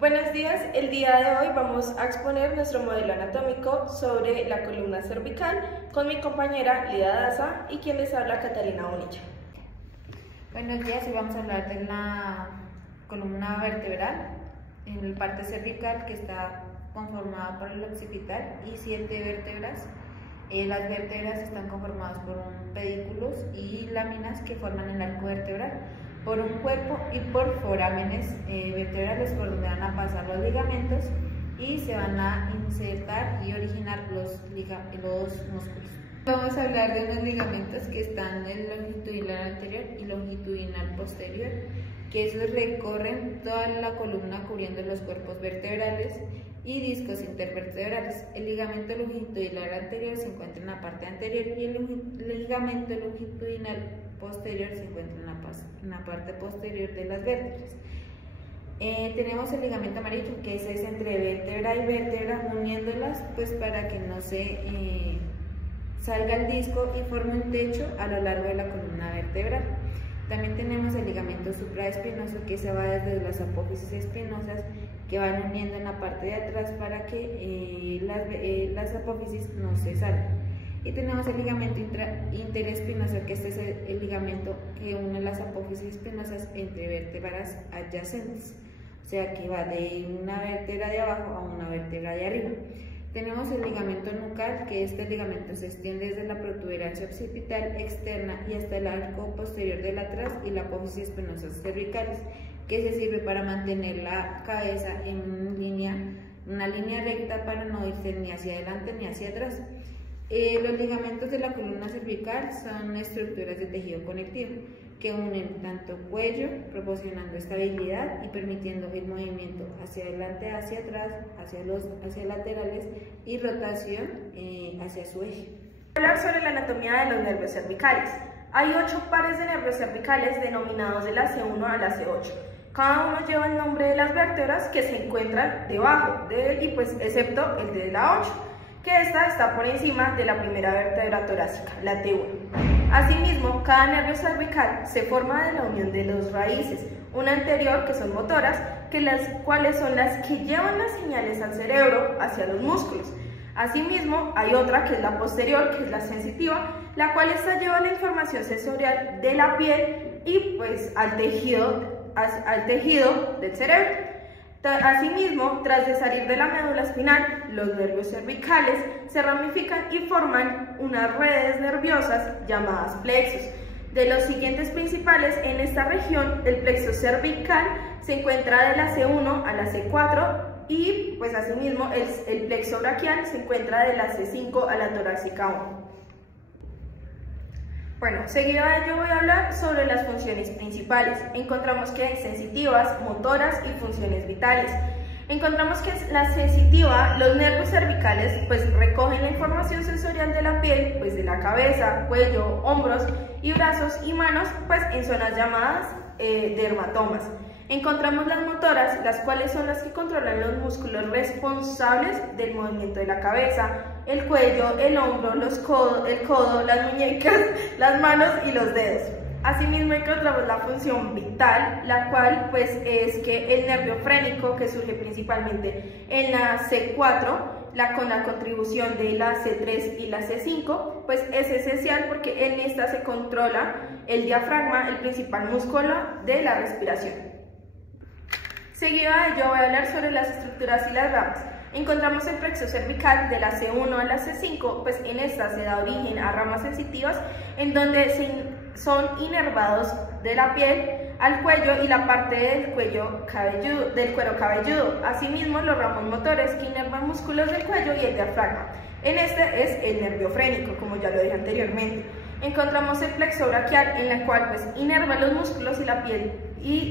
Buenos días, el día de hoy vamos a exponer nuestro modelo anatómico sobre la columna cervical con mi compañera Lida Daza y quien les habla Catalina Bonilla. Buenos días, hoy vamos a hablar de la columna vertebral en la parte cervical, que está conformada por el occipital y 7 vértebras. Las vértebras están conformadas por pedículos y láminas que forman el arco vertebral, por un cuerpo y por forámenes vertebrales por donde van a pasar los ligamentos y se van a insertar y originar los músculos. Vamos a hablar de unos ligamentos que están en longitudinal anterior y longitudinal posterior, que esos recorren toda la columna cubriendo los cuerpos vertebrales y discos intervertebrales. El ligamento longitudinal anterior se encuentra en la parte anterior y el ligamento longitudinal posterior se encuentra en la parte posterior de las vértebras. Tenemos el ligamento amarillo, que es entre vértebra y vértebra, uniéndolas pues para que no se salga el disco y forme un techo a lo largo de la columna vertebral. También tenemos el ligamento supraespinoso, que se va desde las apófisis espinosas que van uniendo en la parte de atrás para que las apófisis no se salgan. Y tenemos el ligamento interespinoso, que este es el ligamento que une las apófisis espinosas entre vértebras adyacentes, o sea que va de una vértebra de abajo a una vértebra de arriba. Tenemos el ligamento nucal, que este ligamento se extiende desde la protuberancia occipital externa y hasta el arco posterior del atrás y la apófisis espinosas cervicales, que se sirve para mantener la cabeza en una línea recta para no irse ni hacia adelante ni hacia atrás. Los ligamentos de la columna cervical son estructuras de tejido conectivo que unen tanto cuello, proporcionando estabilidad y permitiendo el movimiento hacia adelante, hacia atrás, hacia laterales y rotación hacia su eje. Hablar sobre la anatomía de los nervios cervicales. Hay 8 pares de nervios cervicales denominados de la C1 a la C8. Cada uno lleva el nombre de las vértebras que se encuentran debajo de él, y pues excepto el de la 8, que esta está por encima de la primera vértebra torácica, la T1. Asimismo, cada nervio cervical se forma de la unión de 2 raíces, una anterior, que son motoras, las cuales son las que llevan las señales al cerebro hacia los músculos. Asimismo, hay otra que es la posterior, que es la sensitiva, la cual esta lleva la información sensorial de la piel y pues al tejido del cerebro. Asimismo, tras de salir de la médula espinal, los nervios cervicales se ramifican y forman unas redes nerviosas llamadas plexos. De los siguientes principales en esta región, el plexo cervical se encuentra de la C1 a la C4 y pues asimismo el plexo braquial se encuentra de la C5 a la torácica 1. Bueno, seguido a ello voy a hablar sobre las funciones principales. Encontramos que hay sensitivas, motoras y funciones vitales. Encontramos que la sensitiva, los nervios cervicales pues recogen la información sensorial de la piel, pues de la cabeza, cuello, hombros y brazos y manos, pues en zonas llamadas dermatomas. Encontramos las motoras, las cuales son las que controlan los músculos responsables del movimiento de la cabeza, el cuello, el hombro, el codo, las muñecas, las manos y los dedos. Asimismo encontramos la función vital, la cual pues es que el nervio frénico, que surge principalmente en la C4, con la contribución de la C3 y la C5, pues es esencial porque en esta se controla el diafragma, el principal músculo de la respiración. Seguido a ello voy a hablar sobre las estructuras y las ramas. Encontramos el plexo cervical de la C1 a la C5, pues en esta se da origen a ramas sensitivas en donde son inervados de la piel al cuello y la parte del cuero cabelludo. Asimismo, los ramos motores que inervan músculos del cuello y el diafragma. En este es el nervio frénico, como ya lo dije anteriormente. Encontramos el plexo braquial, en la cual pues inerva los músculos y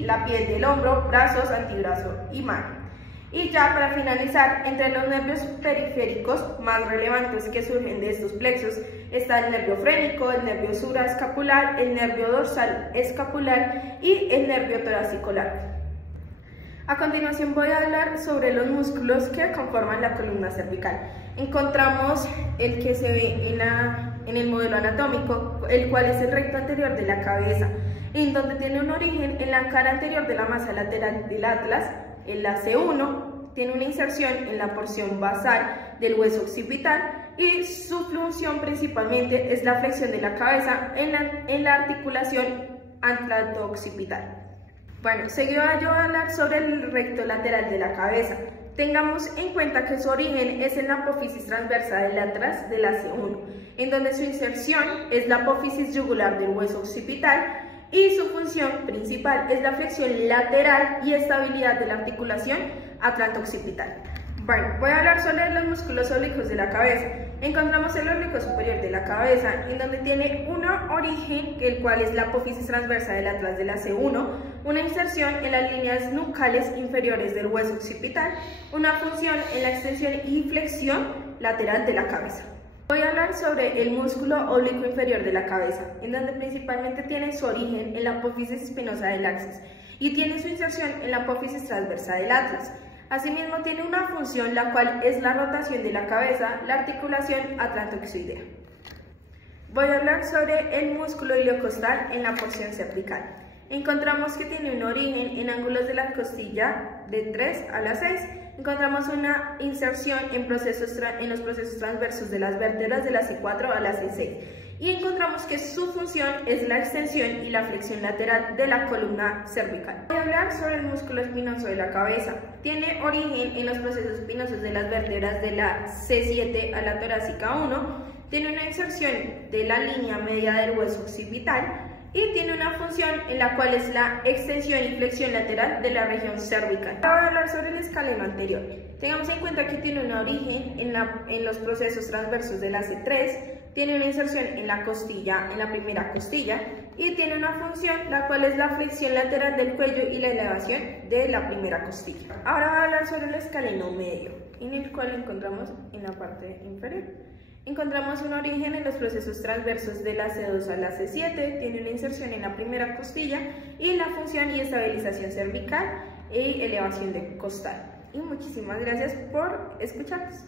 la piel del hombro, brazos, antebrazo y mano. Y ya para finalizar, entre los nervios periféricos más relevantes que surgen de estos plexos está el nervio frénico, el nervio supraescapular, el nervio dorsal escapular y el nervio torácico largo. A continuación voy a hablar sobre los músculos que conforman la columna cervical. Encontramos el que se ve en el modelo anatómico, el cual es el recto anterior de la cabeza, en donde tiene un origen en la cara anterior de la masa lateral del atlas, en la C1, tiene una inserción en la porción basal del hueso occipital y su función principalmente es la flexión de la cabeza en la articulación atlanto-occipital. Bueno, seguido yo voy a hablar sobre el recto lateral de la cabeza. Tengamos en cuenta que su origen es en la apófisis transversa del atrás de la C1, en donde su inserción es la apófisis yugular del hueso occipital y su función principal es la flexión lateral y estabilidad de la articulación atlanto-occipital. Bueno, voy a hablar sobre los músculos oblicuos de la cabeza. Encontramos el oblicuo superior de la cabeza, en donde tiene un origen, el cual es la apófisis transversa del atlas de la C1, una inserción en las líneas nucales inferiores del hueso occipital, una función en la extensión y flexión lateral de la cabeza. Voy a hablar sobre el músculo oblicuo inferior de la cabeza, en donde principalmente tiene su origen en la apófisis espinosa del axis y tiene su inserción en la apófisis transversa del atlas. Asimismo, tiene una función la cual es la rotación de la cabeza, la articulación atlantoxoidea. Voy a hablar sobre el músculo iliocostal en la porción cervical. Encontramos que tiene un origen en ángulos de la costilla de 3 a la 6. Encontramos una inserción en los procesos transversos de las vértebras de la C4 a la C6. Y encontramos que su función es la extensión y la flexión lateral de la columna cervical. Voy a hablar sobre el músculo espinoso de la cabeza. Tiene origen en los procesos espinosos de las vértebras de la C7 a la torácica 1. Tiene una inserción de la línea media del hueso occipital y tiene una función en la cual es la extensión y flexión lateral de la región cervical. Ahora voy a hablar sobre el escaleno anterior. Tengamos en cuenta que tiene un origen en los procesos transversos de la C3, tiene una inserción en la costilla, en la primera costilla, y tiene una función la cual es la flexión lateral del cuello y la elevación de la primera costilla. Ahora voy a hablar sobre el escaleno medio, en el cual lo encontramos en la parte inferior. Encontramos un origen en los procesos transversos de la C2 a la C7, tiene una inserción en la primera costilla y la función y estabilización cervical y elevación de costal. Y muchísimas gracias por escucharnos.